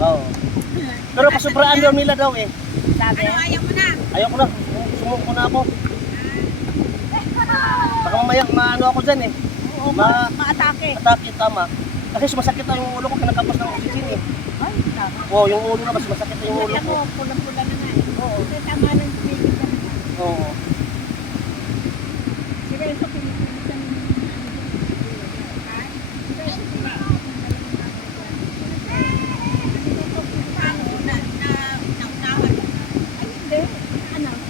Oo. Pero kasubraan daw nila daw eh. Sabi? Ano, ayaw mo na? Ayaw ko na. Sumuko na ako. Baka mamaya maano ako dyan eh. Oo, maatake. Atake, tama. Kasi sumasakit na yung ulo ko kinakapos ng oxygen eh. Ay, tama. Oo, yung ulo na mas masakit na yung ulo Alam ko. mo, pulang-pula na nga eh. Oo. Kasi tama lang tumigil ka na. Oo. Sige, ito pinipilit ka naman.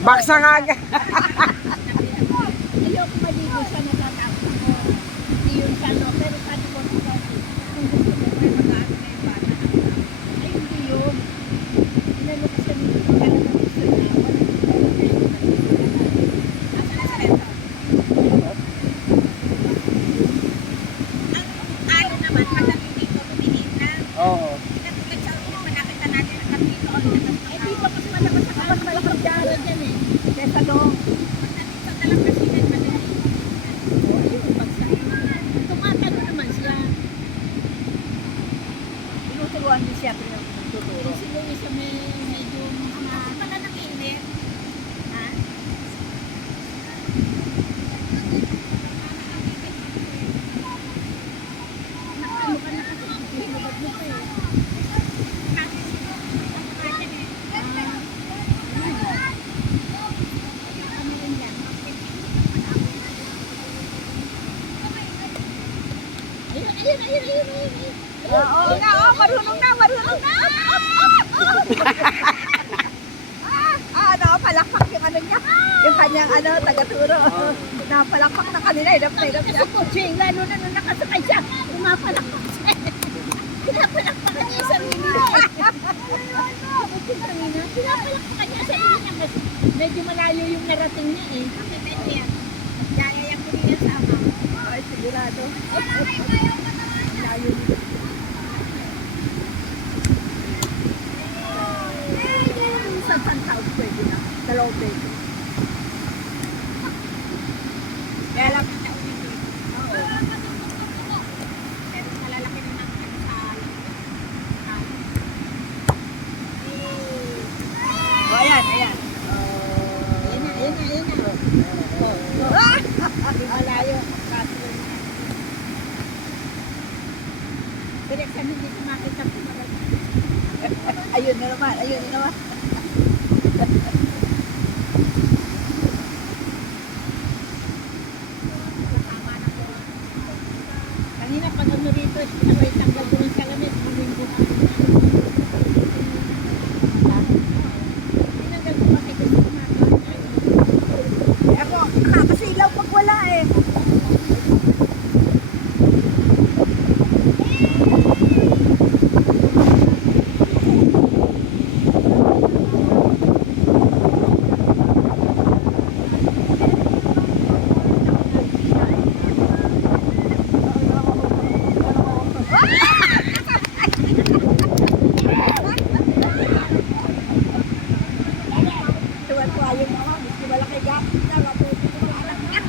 Baksa nga agad. Ayoko maligo siya, natatakot ako. Hindi yun siya, no? Pero sabi ko, kung gusto ko, may mag-aano na yung bata. Ay, hindi yun. Inano ko siya nito, talagang gusto niya. Ang ano naman, pagdating dito, tumiliit na. Oo. Katulad sa ulo, nakita natin ang dito. Eh, dito mas malakas ang mas malakas dara dyan eh. Kesa doon. Pagdating sa Dalampasigan, madali. O, yun, tumatalo naman siya. Tinuturuan din siya, pero tuturo. Si Luis, medyo pala nag-init. Ha? Nakano ka na kasi, sinubad mo pa eh. Ayun. Oo na, marunong na. Ano, palakpak yung ano niya. Yung kanyang taga-turo. Napalakpak na kanina, hirap na. Si Kuching, lalo na nung nakasakay siya, pumapalakpak siya. Pinapalakpakan niya yung sarili niya. Pinapalakpakan niya yung sarili niya kasi medyo malayo yung narating niya eh. Kasi medyo yan. Yaya ko rin yan sa ama. Ay, sigurado. Layo niya. Isang taon pwede na. 2 beses. Kaya lang sa ulit eh. Oo. Pero malalaki na ng sa ayan. Ayan na. Di malayo. Direksan hindi ko makita po. Ayun na naman. Kanina pag ano rito, sabay tanggal ko ng salamin, buminggo ka. Tinanggal ko bakit gusto ko makita. Ako, nakakasilaw pag wala eh. Tuwan-tuwa yung mga, hindi malaki gapit na, matuto ko mga anak niya.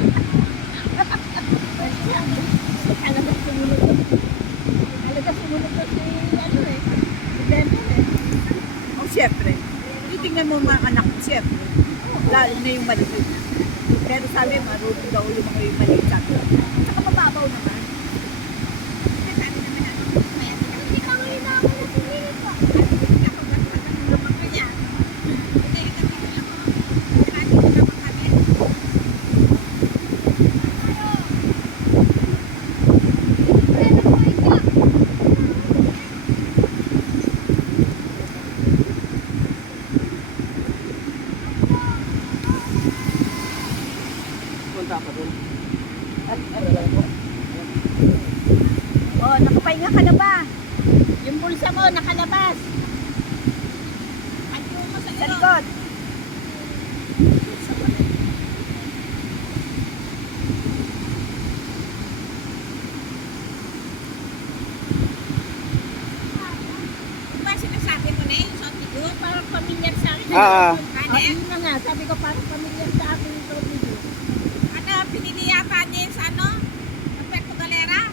Talagang sumunod ko si si Denver eh. Oh, siyempre. Titingnan mo mga anak ko, siyempre. Lalo na yung maliit. Pero sabi, marunong daw yung mga yung maliit. Saka mababaw naman. Kasi sabi naman ano, hindi ka ngayon na ako na sumilip pa. Ako naman ko niya. Hindi, kasi ako. Kasi ko naman kami. Punta ka dun. Oh, nakapahinga ka na ba? Yung bulsa mo, nakalabas. Sa likod. Diba sinasabi mo na yung Sophie Good? Parang familiar sa akin. Yun na nga, sabi ko parang familiar sa akin yung Sophie Good. Ano, pinili yata din sa ano? Sa Puerto Galera?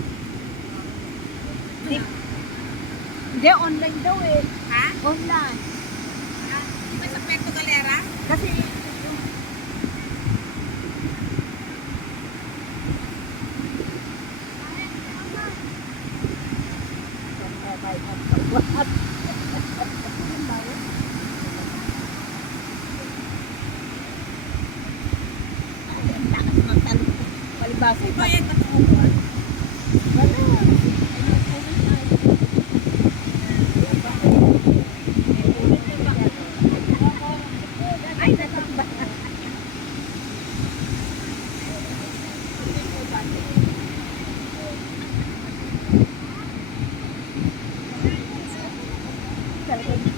Hindi, online daw eh. Ha? Online. Di ba sa Puerto Galera? Kasi, palibasa May bayad na tumubuan. Ay, natumba. Talagang